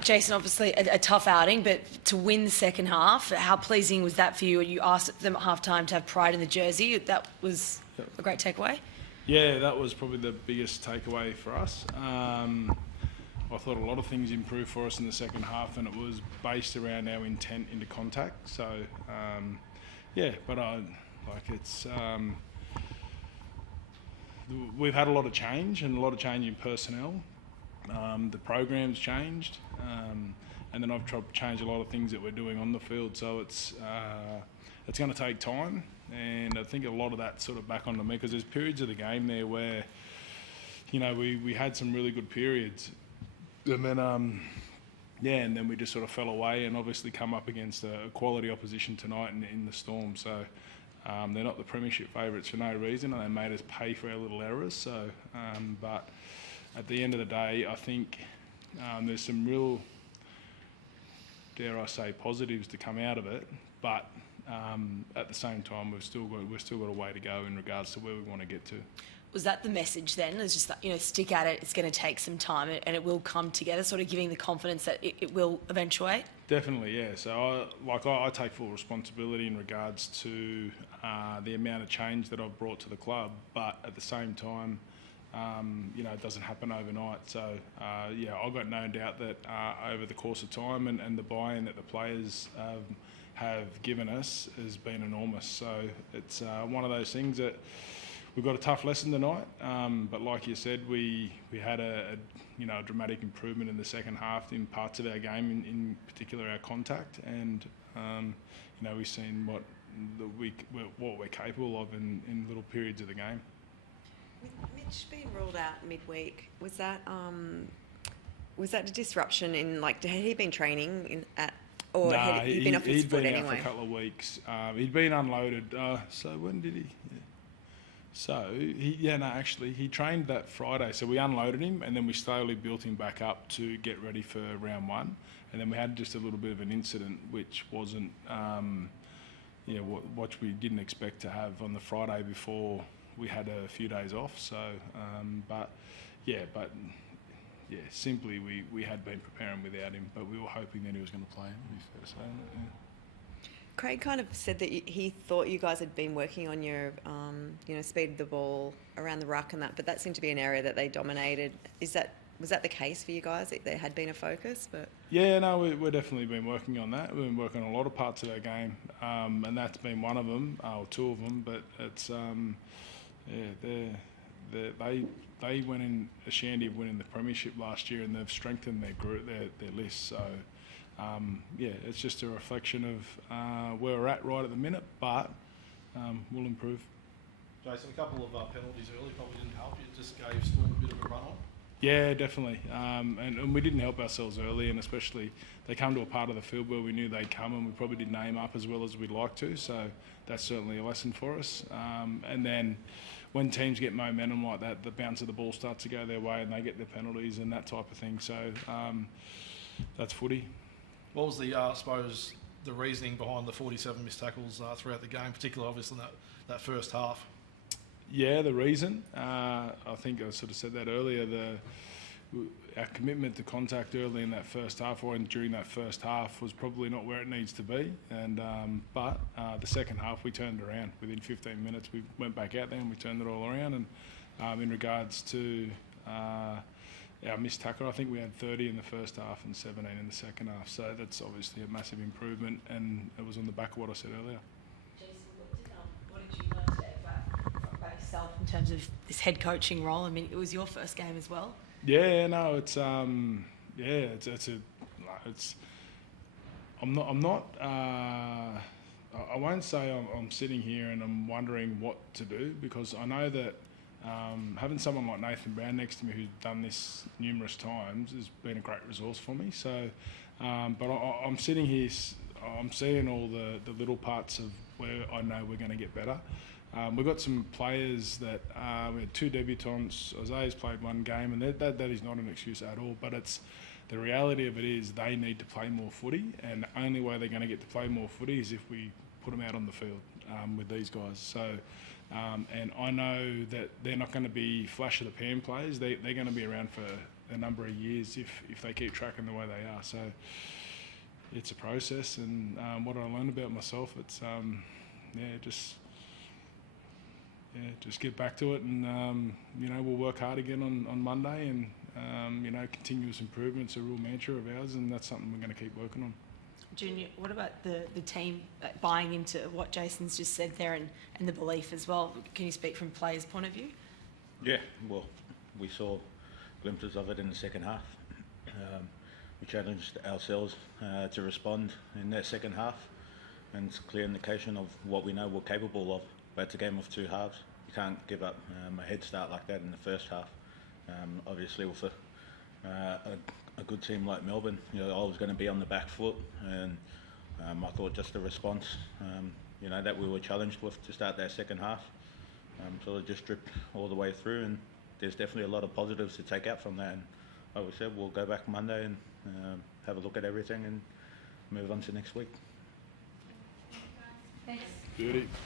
Jason, obviously a tough outing, but to win the second half, how pleasing was that for you? You asked them at half-time to have pride in the jersey. That was a great takeaway? Yeah, that was probably the biggest takeaway for us. I thought a lot of things improved for us in the second half, and it was based around our intent into contact. So, we've had a lot of change and a lot of change in personnel. The program's changed, and then I've tried to change a lot of things that we're doing on the field. So it's going to take time, and I think a lot of that's sort of back onto me because there's periods of the game there where, we had some really good periods. And then, and then we just sort of fell away and obviously come up against a quality opposition tonight in the Storm. So they're not the premiership favourites for no reason, and they made us pay for our little errors. So, but at the end of the day, I think there's some real, dare I say, positives to come out of it. But at the same time, we've still got a way to go in regards to where we want to get to. Was that the message then? It's just that, stick at it, it's going to take some time and it will come together, sort of giving the confidence that it will eventuate? Definitely, yeah. So I take full responsibility in regards to the amount of change that I've brought to the club, but at the same time, it doesn't happen overnight. So, I've got no doubt that over the course of time and the buy-in that the players have given us has been enormous. So it's one of those things that we've got a tough lesson tonight, but like you said, we had a dramatic improvement in the second half in parts of our game, in particular our contact, and we've seen what we're capable of in little periods of the game. With Mitch being ruled out midweek, was that a disruption in had he been training had he been off his foot anyway? He'd been out for a couple of weeks. He'd been unloaded. So when did he? Yeah. So, he trained that Friday. So we unloaded him and then we slowly built him back up to get ready for round one. And then we had just a little bit of an incident which wasn't, what we didn't expect to have on the Friday before we had a few days off. So, simply we had been preparing without him, but we were hoping that he was going to play, to be fair to say. Yeah. Craig kind of said that he thought you guys had been working on your, speed of the ball around the ruck and that, but that seemed to be an area that they dominated. Was that the case for you guys? That there had been a focus, but yeah, no, we've definitely been working on that. We've been working on a lot of parts of our game, and that's been one of them, or two of them. But it's they went in a shandy of winning the premiership last year, and they've strengthened their group, their list. So. It's just a reflection of where we're at right at the minute, but we'll improve. Jason, a couple of penalties early probably didn't help you. It just gave Storm a bit of a run on. Yeah, definitely. And we didn't help ourselves early, and especially they come to a part of the field where we knew they'd come, and we probably didn't aim up as well as we'd like to. So that's certainly a lesson for us. And then when teams get momentum like that, the bounce of the ball starts to go their way, and they get their penalties and that type of thing. So that's footy. What was the reasoning behind the 47 missed tackles throughout the game, particularly obviously in that first half? Yeah, the reason, I think I sort of said that earlier, our commitment to contact early in that first half or during that first half was probably not where it needs to be. And but the second half we turned around. Within 15 minutes we went back out there and we turned it all around. And in regards to our missed tackle, I think we had 30 in the first half and 17 in the second half. So that's obviously a massive improvement, and it was on the back of what I said earlier. Jason, what did you learn today about yourself in terms of this head coaching role? I mean, it was your first game as well. Yeah, no, it's I'm not. I won't say I'm sitting here and I'm wondering what to do, because I know that. Having someone like Nathan Brown next to me who's done this numerous times has been a great resource for me. So, but I'm sitting here, I'm seeing all the little parts of where I know we're going to get better. We've got some players that we had two debutants. Isaiah's played one game, and that is not an excuse at all. But it's the reality of it is they need to play more footy, and the only way they're going to get to play more footy is if we put them out on the field with these guys. So. And I know that they're not going to be flash of the pan players. They're going to be around for a number of years if they keep tracking the way they are. So it's a process, and what I learned about myself, it's just get back to it, and we'll work hard again on Monday, and continuous improvem's a real mantra of ours, and that's something we're going to keep working on. Junior, what about the team buying into what Jason's just said there, and the belief as well? Can you speak from players' point of view? Yeah, well, we saw glimpses of it in the second half. We challenged ourselves to respond in that second half, and it's a clear indication of what we know we're capable of. But it's a game of two halves. You can't give up a head start like that in the first half. Obviously, with a good team like Melbourne, I was going to be on the back foot, and I thought just the response, that we were challenged with to start that second half, sort of just dripped all the way through, and there's definitely a lot of positives to take out from that. And like we said, we'll go back Monday and have a look at everything and move on to next week. Thanks. Beauty.